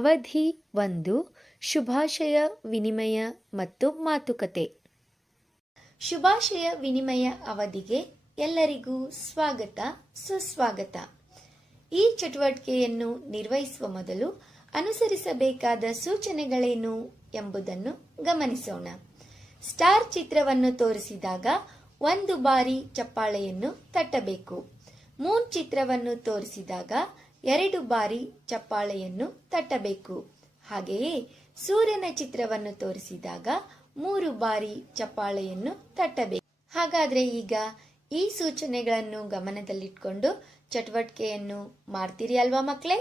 ಅವಧಿ 1 ಶುಭಾಶಯ ವಿನಿಮಯ ಮತ್ತು ಮಾತುಕತೆ. ಶುಭಾಶಯ ವಿನಿಮಯ ಅವಧಿಗೆ ಎಲ್ಲರಿಗೂ ಸ್ವಾಗತ ಸುಸ್ವಾಗತ. ಈ ಚಟುವಟಿಕೆಯನ್ನು ನಿರ್ವಹಿಸುವ ಮೊದಲು ಅನುಸರಿಸಬೇಕಾದ ಸೂಚನೆಗಳೇನು ಎಂಬುದನ್ನು ಗಮನಿಸೋಣ. ಸ್ಟಾರ್ ಚಿತ್ರವನ್ನು ತೋರಿಸಿದಾಗ 1 ಬಾರಿ ಚಪ್ಪಾಳೆಯನ್ನು ತಟ್ಟಬೇಕು. ಮೂನ್ ಚಿತ್ರವನ್ನು ತೋರಿಸಿದಾಗ 2 ಬಾರಿ ಚಪ್ಪಾಳೆಯನ್ನು ತಟ್ಟಬೇಕು. ಹಾಗೆಯೇ ಸೂರ್ಯನ ಚಿತ್ರವನ್ನು ತೋರಿಸಿದಾಗ 3 ಬಾರಿ ಚಪ್ಪಾಳೆಯನ್ನು ತಟ್ಟಬೇಕು. ಹಾಗಾದ್ರೆ ಈಗ ಈ ಸೂಚನೆಗಳನ್ನು ಗಮನದಲ್ಲಿಟ್ಕೊಂಡು ಚಟುವಟಿಕೆಯನ್ನು ಮಾಡ್ತೀರಿ ಅಲ್ವಾ ಮಕ್ಕಳೇ?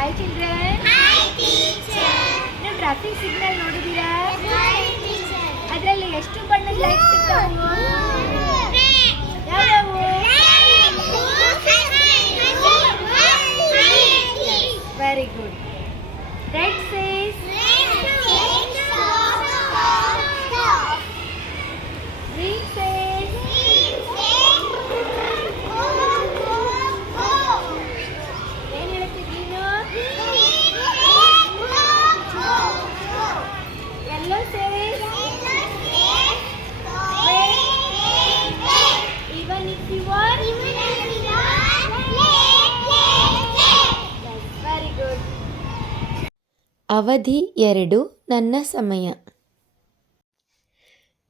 Hi children. Hi teacher. ನೀವು ಟ್ರಾಫಿಕ್ ಸಿಗ್ನಲ್ ನೋಡಿದ್ದೀರಾ? Hi teacher. ಅದರಲ್ಲಿ ಎಷ್ಟು ಬಣ್ಣದ ಲೈಟ್ ಸಿಗ್ತಾವು? ಯಾವ್ಯಾವು? Very good. Red says green says ಏನ್ ಹೇಳುತ್ತೆ green? Yellow says even if you are very good. ಅವಧಿ 2 ನನ್ನ ಸಮಯ.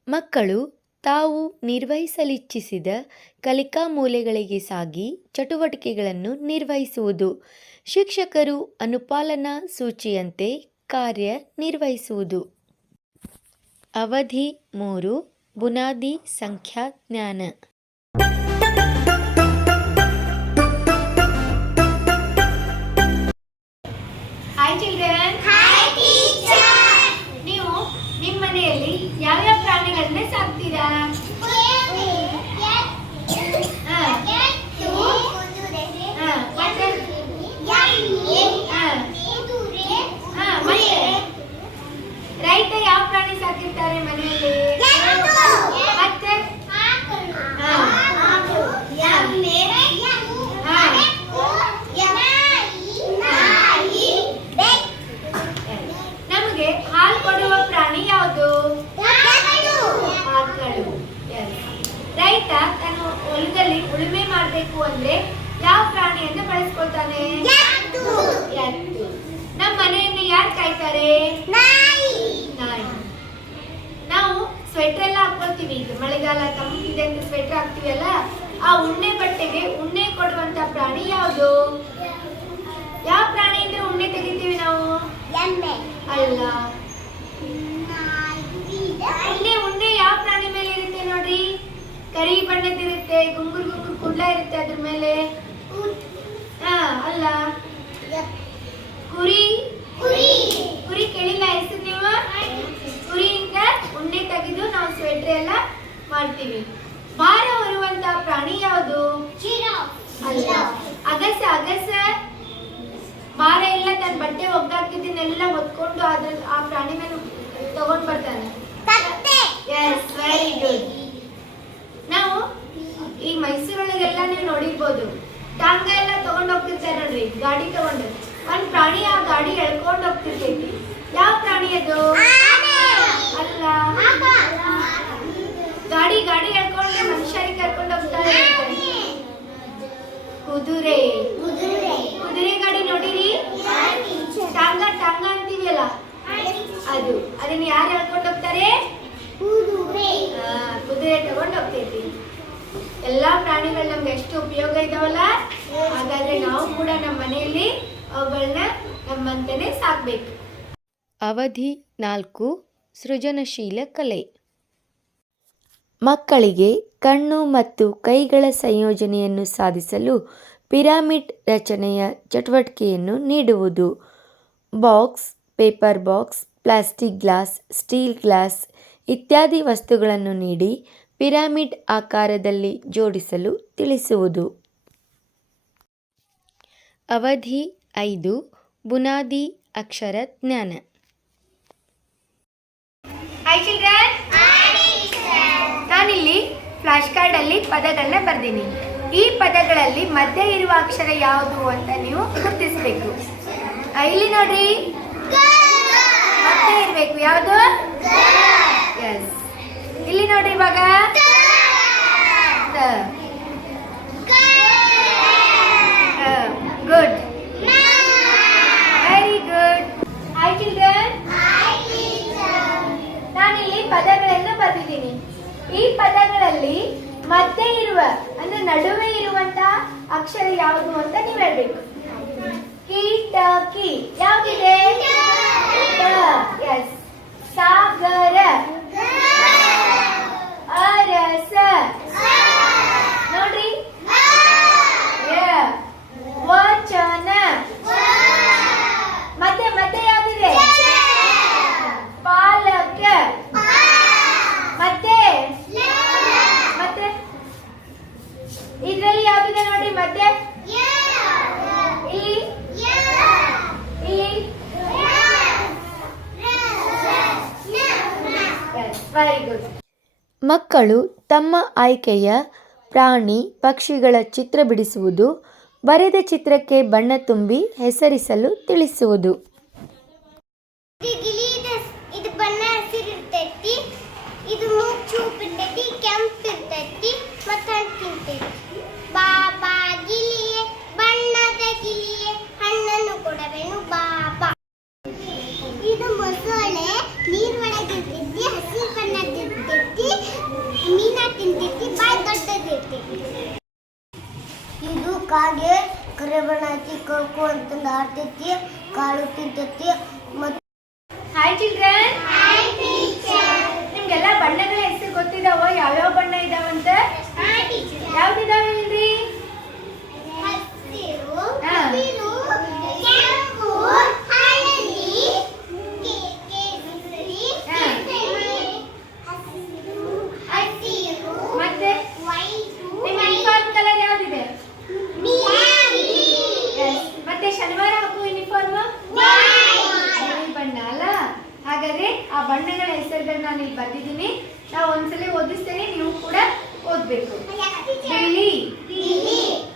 ಮಕ್ಕಳು ತಾವು ನಿರ್ವಹಿಸಲಿಚ್ಛಿಸಿದ ಕಲಿಕಾ ಮೂಲೆಗಳಿಗೆ ಸಾಗಿ ಚಟುವಟಿಕೆಗಳನ್ನು ನಿರ್ವಹಿಸುವುದು, ಶಿಕ್ಷಕರು ಅನುಪಾಲನಾ ಸೂಚಿಯಂತೆ ಕಾರ್ಯ ನಿರ್ವಹಿಸುವುದು. ಅವಧಿ 3 ಬುನಾದಿ ಸಂಖ್ಯಾಜ್ಞಾನ. Hi children. Hi teacher. ನೀವು ನಿಮ್ಮ ಮನೆಯಲ್ಲಿ ಯಾವ್ಯಾವ ಪ್ರಾಣಿಗಳನ್ನ ಸಾಕ್ತೀರಾ? ರೈತ ಯಾವ ಪ್ರಾಣಿ ಸಾಕಿರ್ತಾರೆ ಮನೆಯಲ್ಲಿ? ಮತ್ತೆ ನಮಗೆ ಹಾಲು ಕೊಡುವ ಪ್ರಾಣಿ ಯಾವುದು? ಆಕಳು. ರೈತ ತನ್ನ ಹೊಲದಲ್ಲಿ ಉಳುಮೆ ಮಾಡಬೇಕು ಅಂದ್ರೆ ಯಾವ ಪ್ರಾಣಿಯನ್ನು ಬಳಸ್ಕೊಳ್ತಾನೆ? ಎತ್ತು. ನಮ್ಮ ಮನೆಯನ್ನು ಯಾರು ಕಾಯ್ತಾರೆ? ನಾಯಿ. ನಾವು ಸ್ವೆಟರ್ ಎಲ್ಲ ಹಾಕೊಳ್ತೀವಿ. ಈಗ ಮಳೆಗಾಲ ತಂಪಿದೆ ಅಂತ ಸ್ವೆಟರ್ ಹಾಕ್ತಿವಲ್ಲ, ಆ ಉಣ್ಣೆ ಬಟ್ಟೆಗೆ ಉಣ್ಣೆ ಕೊಡುವಂತ ಪ್ರಾಣಿ ಯಾವುದು? ಯಾವ ಪ್ರಾಣಿಯಿಂದ ಉಣ್ಣೆ ತೆಗಿತೀವಿ ನಾವು? ಎಮ್ಮೆ. ಅಲ್ಲ. ಉಣ್ಣೆ ಯಾವ ಪ್ರಾಣಿ ಮೇಲೆ ಇರುತ್ತೆ ನೋಡ್ರಿ? ಕರಿ ಬಣ್ಣದಿರುತ್ತೆ, ಗುಂಗುರು ಗುಂಗುರು ಕುಡ್ಲ ಇರುತ್ತೆ ಅದ್ರ ಮೇಲೆ. ಅಲ್ಲ. ಕುರಿ. ಕುರಿ ಕೇಳಿಲ್ಲ ಹೆಸರು ನೀವು? ಕುರಿಯಿಂದ ಉಣ್ಣೆ ತೆಗೆದು ನಾವು ಸ್ವೆಟರ್ ಎಲ್ಲ ಮಾಡ್ತೀವಿ. ಭಾರ ಹೊರುವಂತ ಪ್ರಾಣಿ ಯಾವುದು? ಅಲ್ಲ. ಅಗಸ. ಭಾರ ಎಲ್ಲ ತನ್ನ ಬಟ್ಟೆ ಒಗ್ಗಾಕಿದ್ದನ್ನೆಲ್ಲ ಹೊತ್ಕೊಂಡು ಆ ಪ್ರಾಣಿ ಮೇಲೆ ತಗೊಂಡ್ ಬರ್ತಾನೆ. Yes, very good. ನಾವು ಈ ಮೈಸೂರೊಳಗೆಲ್ಲ ನೀವು ನೋಡಿರ್ಬೋದು, ಟಾಂಗ ಎಲ್ಲ ತಗೊಂಡ್ ಹೋಗ್ತಿರ್ತಾರೆ ನೋಡ್ರಿ, ಗಾಡಿ ತಗೊಂಡು. ಒಂದ್ ಪ್ರಾಣಿ ಆ ಗಾಡಿ ಎಳ್ಕೊಂಡ್ ಹೋಗ್ತಿರ್ತೈತಿ. ಯಾವ ಪ್ರಾಣಿ ಅದು? ಅಲ್ಲ. ಗಾಡಿ ಎಳ್ಕೊಂಡ್ರೆ ಮನುಷ್ಯರಿಗೆ ಕರ್ಕೊಂಡು ಹೋಗ್ತಾರೆ. ಕುದುರೆ ಗಾಡಿ ನೋಡಿರಿ? ಟಾಂಗ ಅಂತೀವಲ್ಲ ಅದು. ಅದನ್ನ ಯಾರು ಎಳ್ಕೊಂಡು ಹೋಗ್ತಾರೆ? ಕುದುರೆ ತಗೊಂಡು ಹೋಗ್ತೈತಿ. ಎಲ್ಲಾ ಪ್ರಾಣಿಗಳು ನಮ್ಗೆ ಎಷ್ಟು ಉಪಯೋಗ ಇದಾವಲ್ಲ. ಹಾಗಾದ್ರೆ ನಾವು ಕೂಡ ನಮ್ಮ ಮನೆಯಲ್ಲಿ ಅವುಗಳನ್ನ ನಮ್ಮಂತೆನೆ ಸಾಕ್ಬೇಕು. ಅವಧಿ 4 ಸೃಜನಶೀಲ ಕಲೆ. ಮಕ್ಕಳಿಗೆ ಕಣ್ಣು ಮತ್ತು ಕೈಗಳ ಸಂಯೋಜನೆಯನ್ನು ಸಾಧಿಸಲು ಪಿರಮಿಡ್ ರಚನೆಯ ಚಟುವಟಿಕೆಯನ್ನು ನೀಡುವುದು. Box, paper box, plastic glass, steel glass ಇತ್ಯಾದಿ ವಸ್ತುಗಳನ್ನು ನೀಡಿ ಪಿರಮಿಡ್ ಆಕಾರದಲ್ಲಿ ಜೋಡಿಸಲು ತಿಳಿಸುವುದು. ಅವಧಿ 5. ಬುನಾದಿ ಅಕ್ಷರ ಜ್ಞಾನ. ಹಾಯ್ ಚಿಲ್ಡ್ರನ್, ನಾನಿಲ್ಲಿ ಫ್ಲಾಶ್ ಕಾರ್ಡಲ್ಲಿ ಪದಗಳನ್ನ ಬರ್ದೀನಿ. ಈ ಪದಗಳಲ್ಲಿ ಮಧ್ಯೆ ಇರುವ ಅಕ್ಷರ ಯಾವುದು ಅಂತ ನೀವು ಗುರುತಿಸಬೇಕು. ಇಲ್ಲಿ ನೋಡ್ರಿ, ಮಧ್ಯೆ ಇರಬೇಕು ಯಾವುದು? ಎಸ್. ಇಲ್ಲಿ ನೋಡ್ರಿ ಇವಾಗ good, very good. Hi children, ನಾನಿಲ್ಲಿ ಪದಗಳನ್ನು ಬರೆದಿದ್ದೀನಿ. ಈ ಪದಗಳಲ್ಲಿ ಮಧ್ಯೆ ಇರುವ ಅಂದ್ರೆ ನಡುವೆ ಇರುವಂತಹ ಅಕ್ಷರ ಯಾವುದು ಅಂತ ನೀವು ಹೇಳ್ಬೇಕು. ಕೀಟಕಿ ಯಾವ್ದಿದೆ? ಎಸ್. ಸಾಗರ, ಅರಸ ನೋಡ್ರಿ, ವಚನ. ಮತ್ತೆ ಮತ್ತೆ ಯಾವ್ದಿದೆ? ಪಾಲಕ. ಮತ್ತೆ ಮತ್ತೆ ಇದ್ರಲ್ಲಿ ಯಾವ್ದಿದೆ ನೋಡ್ರಿ ಮಧ್ಯೆ? ಇಲ್ಲಿ ಇಲ್ಲಿ ವೆರಿ ಗುಡ್. ಮಕ್ಕಳು ತಮ್ಮ ಆಯ್ಕೆಯ ಪ್ರಾಣಿ ಪಕ್ಷಿಗಳ ಚಿತ್ರ ಬಿಡಿಸುವುದು, ಬರೆದ ಚಿತ್ರಕ್ಕೆ ಬಣ್ಣ ತುಂಬಿ ಹೆಸರಿಸಲು ತಿಳಿಸುವುದು. ಇದು ಬಣ್ಣ ಹಸಿರಿರ್ತೈತಿ, ಇದು ಮೂಗ್ ಚೂಪ್ ಇರ್ತೈತಿ, ಕೆಂಪ್ ಇರ್ತೈತಿ, ಮತ್ತ ತಿಂತೈತಿ. ಬಾಬಾ ಗಿಳಿಯೇ ಬಣ್ಣದ ಗಿಳಿಯೇ ಹಣ್ಣನ್ನು ಕೊಡವೇನು ಬಾಬಾ. ಇದು ಮೊಸಳೆ ನೀರ್ ಒಳಗಿರ್ತೈತಿ, ಹಸಿ ಬಣ್ಣದಿರ್ತೈತಿ, ಮೀನ ತಿಂತೈತಿ, ಬಾಯ್ ದೊಡ್ಡದಿರ್ತೈತಿ. ಇದು ಕಾಗೆ ಕರೆ ಬಣ್ಣ ಹಚ್ಚಿ ಕರ್ಕು ಅಂತಂದು ಆಡ್ತೈತಿ, ಕಾಳು ತಿಂತೈತಿ. ಮತ್ತು ಹಾಯ್ ಚಿಲ್ಡ್ರನ್, ನಿಮ್ಗೆಲ್ಲ ಬಣ್ಣಗಳ ಹೆಸರು ಗೊತ್ತಿದಾವ? ಯಾವ್ಯಾವ ಬಣ್ಣ ಇದಾವಂತ? ಯಾವ್ದಿದಾವೆ ಇಲ್ರಿ? ಮತ್ತೆ ನಿಮ್ಮ ಯೂನಿಫಾರ್ಮ್ ಕಲರ್ ಯಾವ್ದಿದೆ? ಮತ್ತೆ ಶನಿವಾರ ಹಾಕುವ ಯೂನಿಫಾರ್ಮ್ ಬಣ್ಣ ಅಲ್ಲ? ಹಾಗಾದ್ರೆ ಆ ಬಣ್ಣಗಳ ಹೆಸರುಗಳನ್ನ ನಾನು ಇಲ್ಲಿ ಬರ್ದಿದ್ದೀನಿ. ನಾವು ಒಂದ್ಸಲ ಓದಿಸ್ತೇನೆ, ನೀವು ಕೂಡ ಓದ್ಬೇಕು. ಬಿಳಿ,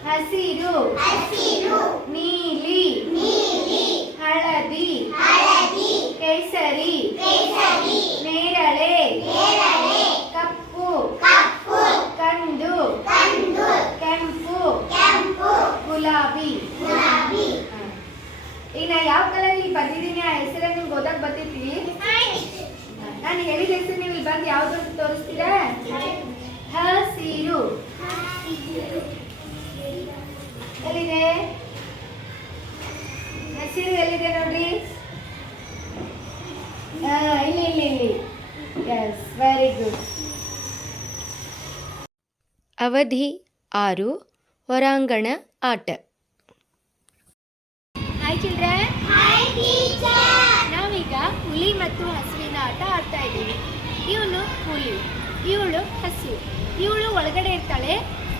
ಹಸಿರು, ನೀಲಿ, ಹಳದಿ, ಕೇಸರಿ, ನೇರಳೆ, ಕಪ್ಪು, ಕಂದು, ಕೆಂಪು, ಗುಲಾಬಿ. ಈಗ ನಾ ಯಾವ ಕಲರ್ ಇಲ್ಲಿ ಬರ್ದಿದ್ದೀನಿ ಆ ಹೆಸರ ನಿಮ್ಗೆ ಓದಕ್ ಬರ್ತೈತಿ? ನಾನು ಹೇಳಿದ ಹೆಸರು ನೀವು ಇಲ್ಲಿ ಬಂದು ಯಾವ್ದು ಅಂತ ತೋರಿಸ್ತೀರಾ? ಹಸಿರು ಎಲ್ಲಿದೆ? ಹಸಿರು ಎಲ್ಲಿದೆ ನೋಡ್ರಿ? ಇಲ್ಲಿ ಇಲ್ಲಿ ಇಲ್ಲಿ. Yes, very good. ಅವಧಿ 6. ಹೊರಾಂಗಣ ಆಟ. ಹಾಯ್ ಚಿಲ್ಡ್ರನ್, ನಾವೀಗ ಹುಲಿ ಮತ್ತು ಹಸುವಿನ ಆಟ ಆಡ್ತಾ ಇದ್ದೀವಿ. ಇವನು ಹುಲಿ, ಇವಳು ಹಸು. ಇವಳು ಒಳಗಡೆ ಇರ್ತಾಳೆ,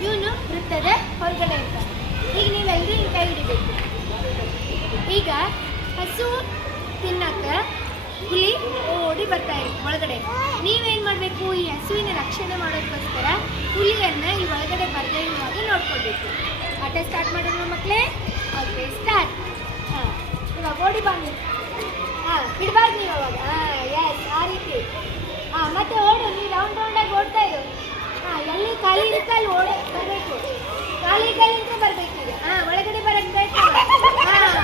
ಇವನು ವೃತ್ತದ ಹೊರಗಡೆ ಇರ್ತಾನೆ. ಈಗ ನೀವೆಲ್ಲರೂ ಹಿಂಗೆ ಕೈ ಹಿಡಿಬೇಕು. ಈಗ ಹಸು ತಿನ್ನಕ್ಕ ಹುಲಿ ಓಡಿ ಬರ್ತಾ ಇದೆ ಒಳಗಡೆ. ನೀವೇನು ಮಾಡಬೇಕು? ಈ ಹಸುವಿನ ರಕ್ಷಣೆ ಮಾಡೋದಕ್ಕೋಸ್ಕರ ಹುಲಿಯನ್ನು ಈ ಒಳಗಡೆ ಬರದೇ ಇರುವಾಗ ನೋಡ್ಕೊಳ್ಬೇಕು. ಆಟ ಸ್ಟಾರ್ಟ್ ಮಾಡೋಣ ಮಕ್ಕಳೇ? Okay, start. ಹಾಂ, ಇವಾಗ ಓಡಿ ಬನ್ನಿ. ಹಾಂ, ಬಿಡಬಾರ್ದು ನೀವು ಅವಾಗ. ಎಸ್, ಆ ರೀತಿ. ಹಾಂ, ಮತ್ತೆ ಓಡು. ನೀವು ರೌಂಡ್ ರೌಂಡಾಗಿ ಓಡ್ತಾ ಇರು. ಹಾಂ, ಎಲ್ಲಿ ಖಾಲಿ ಇರುತ್ತೆ ಅಲ್ಲಿ ಬರಬೇಕು. ಖಾಲಿ ಅಂತ ಬರಬೇಕು. ಈಗ ಒಳಗಡೆ ಬರಕ್ಕೆ ಬೇಕು. ಹಾಂ,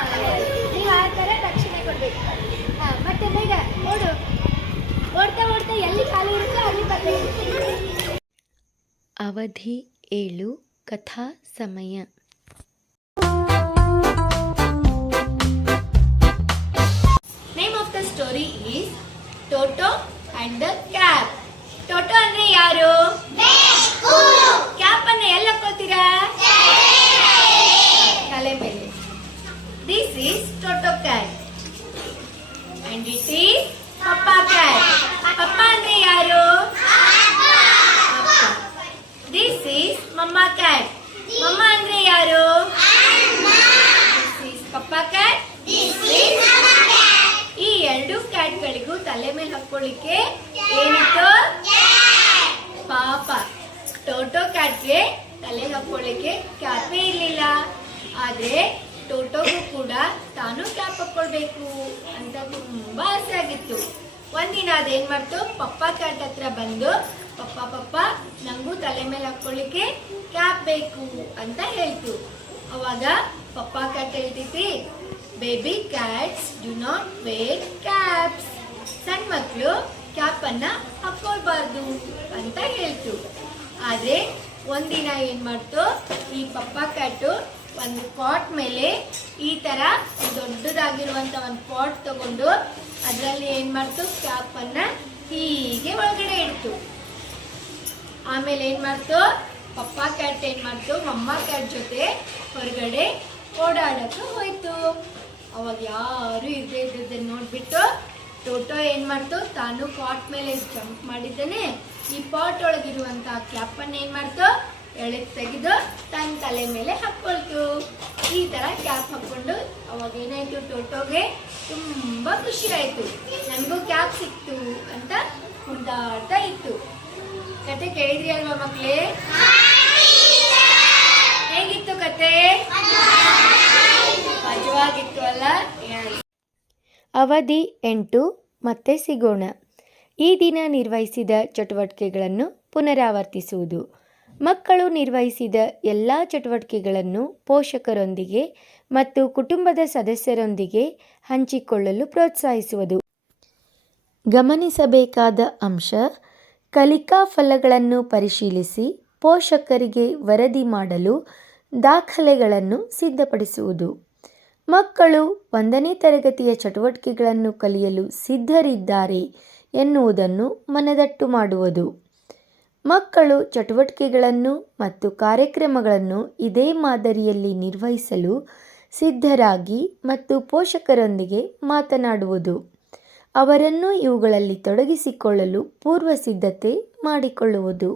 ನೀವು ಆ ಥರ ರಕ್ಷಣೆ ಕೊಡಬೇಕು. ಹಾಂ, ಮತ್ತೆ ಬೇಗ ಓಡು. ಓಡ್ತಾ ಓಡ್ತಾ ಎಲ್ಲಿ ಖಾಲಿ ಇರುತ್ತೋ ಅಲ್ಲಿ ಬರಬೇಕು. ಅವಧಿ 7. ಕಥಾ ಸಮಯ. Name of the story is Toto and the Cat. Toto ಅಂದ್ರೆ ಯಾರು? ಕ್ಯಾಪ್ ಅನ್ನ ಎಲ್ಲಿ ಹಾಕೊಳ್ತೀರಾ? ತಲೆ ಮೇಲೆ. This is Toto cat and it is papa cat. Papa ಅಂದ್ರೆ ಯಾರು? This is mama cat. Mama ಅಂದ್ರೆ ಯಾರು? This is papa cat. ಈ ಎರಡು ಕ್ಯಾಟ್ಗಳಿಗೂ ತಲೆ ಮೇಲೆ ಹಾಕೊಳ್ಳಿಕ್ಕೆ ಏನಿತ್ತು? ಪಾಪ ಟೋಟೋ ಕ್ಯಾಟ್ಗೆ ತಲೆ ಹಾಕೊಳ್ಳಿಕ್ಕೆ ಕ್ಯಾಪೇ ಇರಲಿಲ್ಲ. ಆದ್ರೆ ಟೋಟೋಗೂ ಕೂಡ ತಾನು ಕ್ಯಾಪ್ ಹಾಕೊಳ್ಬೇಕು ಅಂತ ತುಂಬಾ ಆಸೆ ಆಗಿತ್ತು. ಒಂದಿನ ಅದೇನ್ ಮಾಡ್ತು, ಪಪ್ಪ ಕ್ಯಾಟ್ ಹತ್ರ ಬಂದು ಪಪ್ಪ ನಂಗೂ ತಲೆ ಮೇಲೆ ಹಾಕೊಳ್ಳಿಕ್ಕೆ ಕ್ಯಾಪ್ ಬೇಕು ಅಂತ ಹೇಳ್ತು. ಅವಾಗ ಪಪ್ಪ ಕ್ಯಾಟ್ ಹೇಳ್ತೈತಿ, baby cats do not wear caps. ಸಣ್ಣ ಮಕ್ಕಳು ಕ್ಯಾಪ್ ಅನ್ನ ಹಾಕೊಳ್ಬಾರ್ದು ಅಂತ ಹೇಳ್ತು. ಆದ್ರೆ ಒಂದಿನ ಏನ್ ಮಾಡ್ತು, ಈ ಪಪ್ಪ ಕ್ಯಾಟು ಒಂದು ಪಾಟ್ ಮೇಲೆ ಈ ತರ ದೊಡ್ಡದಾಗಿರುವಂತ ಒಂದು ಪಾಟ್ ತಗೊಂಡು ಅದರಲ್ಲಿ ಏನ್ ಮಾಡ್ತು, ಕ್ಯಾಪ್ ಅನ್ನ ಹೀಗೆ ಒಳಗಡೆ ಇಡ್ತು. ಆಮೇಲೆ ಏನ್ ಮಾಡ್ತು, ಪಪ್ಪ ಕ್ಯಾಟ್ ಏನ್ ಮಾಡ್ತು, ಮಮ್ಮ ಕ್ಯಾಟ್ ಜೊತೆ ಹೊರಗಡೆ ಓಡಾಡಕ್ಕೆ ಹೋಯ್ತು. ಅವಾಗ ಯಾರು ಇರದೇ ಇದ್ದದನ್ನ ನೋಡ್ಬಿಟ್ಟು ಟೋಟೋ ಏನ್ ಮಾಡ್ತು, ತಾನು ಪಾಟ್ ಮೇಲೆ ಜಂಪ್ ಮಾಡಿದ್ದಾನೆ. ಈ ಪಾಟ್ ಒಳಗಿರುವಂತಹ ಕ್ಯಾಪ್ ಅನ್ನ ಏನ್ ಮಾಡ್ತು, ಎಳೆದು ತೆಗೆದು ತನ್ನ ತಲೆ ಮೇಲೆ ಹಾಕೊಳ್ತು. ಈ ತರ ಕ್ಯಾಪ್ ಹಾಕೊಂಡು ಅವಾಗ ಏನಾಯ್ತು, ಟೋಟೋಗೆ ತುಂಬಾ ಖುಷಿ ಆಯ್ತು. ನನಗೂ ಕ್ಯಾಪ್ ಸಿಕ್ತು ಅಂತ ಕುಣಿದಾಡ್ತಾ ಇತ್ತು. ಕತೆ ಕೇಳಿದ್ರಿ ಅಲ್ವಾ ಮಕ್ಳೇ? ಹೇಗಿತ್ತು ಕತೆ? ಮಜವಾಗಿತ್ತು ಅಲ್ಲ? ಅವಧಿ 8. ಮತ್ತೆ ಸಿಗೋಣ. ಈ ದಿನ ನಿರ್ವಹಿಸಿದ ಚಟುವಟಿಕೆಗಳನ್ನು ಪುನರಾವರ್ತಿಸುವುದು. ಮಕ್ಕಳು ನಿರ್ವಹಿಸಿದ ಎಲ್ಲ ಚಟುವಟಿಕೆಗಳನ್ನು ಪೋಷಕರೊಂದಿಗೆ ಮತ್ತು ಕುಟುಂಬದ ಸದಸ್ಯರೊಂದಿಗೆ ಹಂಚಿಕೊಳ್ಳಲು ಪ್ರೋತ್ಸಾಹಿಸುವುದು. ಗಮನಿಸಬೇಕಾದ ಅಂಶ: ಕಲಿಕಾ ಫಲಗಳನ್ನು ಪರಿಶೀಲಿಸಿ ಪೋಷಕರಿಗೆ ವರದಿ ಮಾಡಲು ದಾಖಲೆಗಳನ್ನು ಸಿದ್ಧಪಡಿಸುವುದು. ಮಕ್ಕಳು 1ನೇ ತರಗತಿಯ ಚಟುವಟಿಕೆಗಳನ್ನು ಕಲಿಯಲು ಸಿದ್ಧರಿದ್ದಾರೆ ಎನ್ನುವುದನ್ನು ಮನದಟ್ಟು ಮಾಡುವುದು. ಮಕ್ಕಳು ಚಟುವಟಿಕೆಗಳನ್ನು ಮತ್ತು ಕಾರ್ಯಕ್ರಮಗಳನ್ನು ಇದೇ ಮಾದರಿಯಲ್ಲಿ ನಿರ್ವಹಿಸಲು ಸಿದ್ಧರಾಗಿ ಮತ್ತು ಪೋಷಕರೊಂದಿಗೆ ಮಾತನಾಡುವುದು. ಅವರನ್ನು ಇವುಗಳಲ್ಲಿ ತೊಡಗಿಸಿಕೊಳ್ಳಲು ಪೂರ್ವ ಸಿದ್ಧತೆ ಮಾಡಿಕೊಳ್ಳುವುದು.